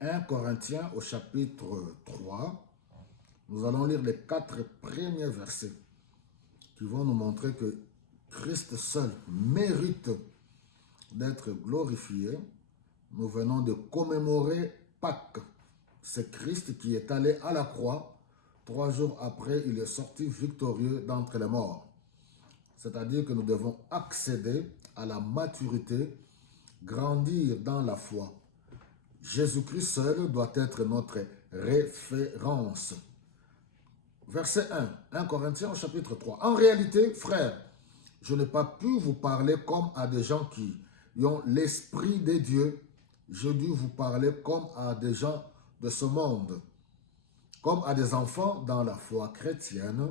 1 Corinthiens au chapitre 3, nous allons lire les 4 premiers versets qui vont nous montrer que Christ seul mérite d'être glorifié. Nous venons de commémorer Pâques. C'est Christ qui est allé à la croix. 3 jours après, il est sorti victorieux d'entre les morts. C'est-à-dire que nous devons accéder à la maturité, grandir dans la foi. Jésus-Christ seul doit être notre référence. Verset 1 Corinthiens chapitre 3. En réalité, frères, je n'ai pas pu vous parler comme à des gens qui ont l'esprit de Dieu. J'ai dû vous parler comme à des gens de ce monde, comme à des enfants dans la foi chrétienne.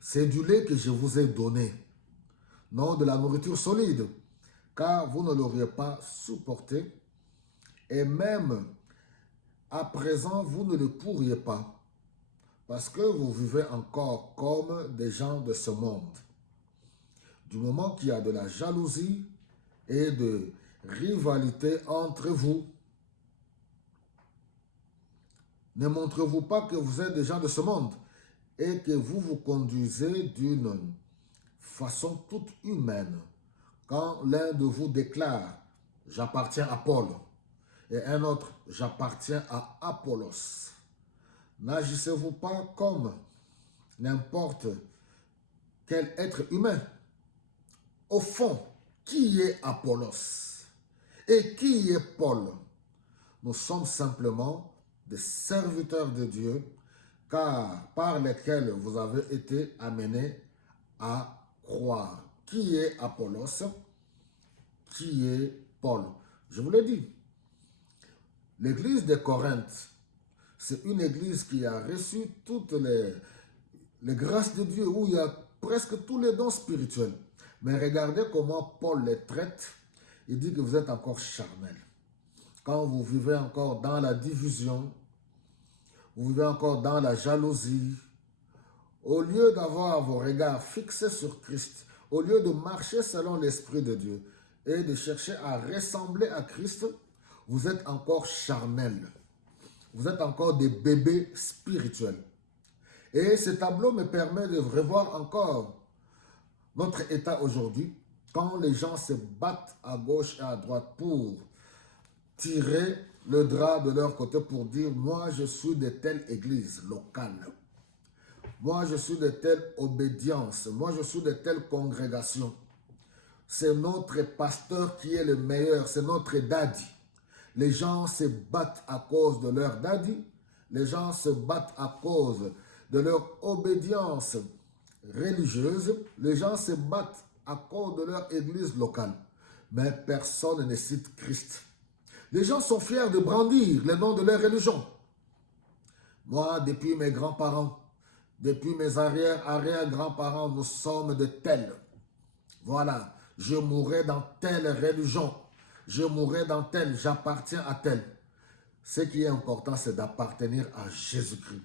C'est du lait que je vous ai donné, non de la nourriture solide, car vous ne l'auriez pas supporté, et même à présent, vous ne le pourriez pas, parce que vous vivez encore comme des gens de ce monde. Du moment qu'il y a de la jalousie et de rivalité entre vous, ne montrez-vous pas que vous êtes des gens de ce monde et que vous vous conduisez d'une façon toute humaine. Quand l'un de vous déclare « j'appartiens à Paul » et un autre « j'appartiens à Apollos », n'agissez-vous pas comme n'importe quel être humain. Au fond, qui est Apollos et qui est Paul? Nous sommes simplement des serviteurs de Dieu, car par lesquels vous avez été amenés à croire. Qui est Apollos? Qui est Paul? Je vous l'ai dit. L'église de Corinthe, c'est une église qui a reçu toutes les grâces de Dieu, où il y a presque tous les dons spirituels. Mais regardez comment Paul les traite. Il dit que vous êtes encore charnel. Quand vous vivez encore dans la division, vous vivez encore dans la jalousie, au lieu d'avoir vos regards fixés sur Christ, au lieu de marcher selon l'Esprit de Dieu et de chercher à ressembler à Christ, vous êtes encore charnel. Vous êtes encore des bébés spirituels. Et ce tableau me permet de revoir encore notre état aujourd'hui, quand les gens se battent à gauche et à droite pour tirer le drap de leur côté pour dire « moi je suis de telle église locale, moi je suis de telle obédience, moi je suis de telle congrégation, c'est notre pasteur qui est le meilleur, c'est notre daddy ». Les gens se battent à cause de leur daddy, les gens se battent à cause de leur obédience religieuse, les gens se battent à cause de leur église locale, mais personne ne cite Christ. Les gens sont fiers de brandir le nom de leur religion. Moi, depuis mes grands-parents, depuis mes arrière-grands-parents, nous sommes de tels. Voilà, je mourrai dans telle religion, je mourrai dans telle, j'appartiens à telle. Ce qui est important, c'est d'appartenir à Jésus-Christ.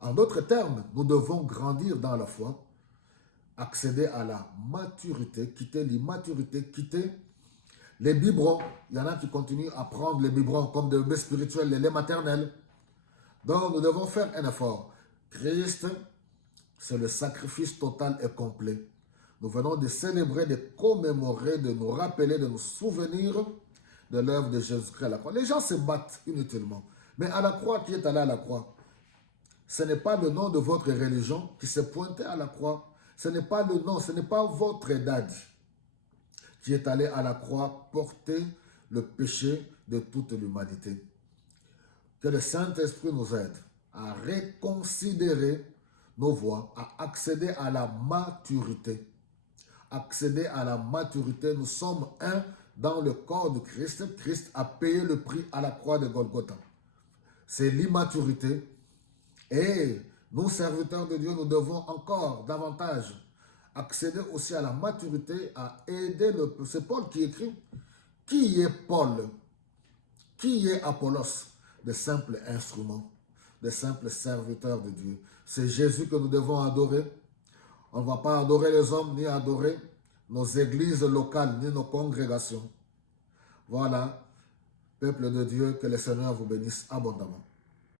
En d'autres termes, nous devons grandir dans la foi, accéder à la maturité, quitter l'immaturité, quitter les biberons. Il y en a qui continuent à prendre les biberons comme des bébés spirituels, les laits maternels. Donc, nous devons faire un effort. Christ, c'est le sacrifice total et complet. Nous venons de célébrer, de commémorer, de nous rappeler, de nous souvenir de l'œuvre de Jésus-Christ à la croix. Les gens se battent inutilement. Mais à la croix, qui est allé à la croix? Ce n'est pas le nom de votre religion qui s'est pointé à la croix. Ce n'est pas le nom, ce n'est pas votre daddy qui est allé à la croix porter le péché de toute l'humanité. Que le Saint-Esprit nous aide à reconsidérer nos voies, à accéder à la maturité. Accéder à la maturité, nous sommes un dans le corps de Christ. Christ a payé le prix à la croix de Golgotha. C'est l'immaturité. Et nous, serviteurs de Dieu, nous devons encore davantage accéder aussi à la maturité, à aider le peuple. C'est Paul qui écrit. Qui est Paul? Qui est Apollos? De simples instruments, de simples serviteurs de Dieu. C'est Jésus que nous devons adorer. On ne va pas adorer les hommes, ni adorer nos églises locales, ni nos congrégations. Voilà. Peuple de Dieu, que le Seigneur vous bénisse abondamment.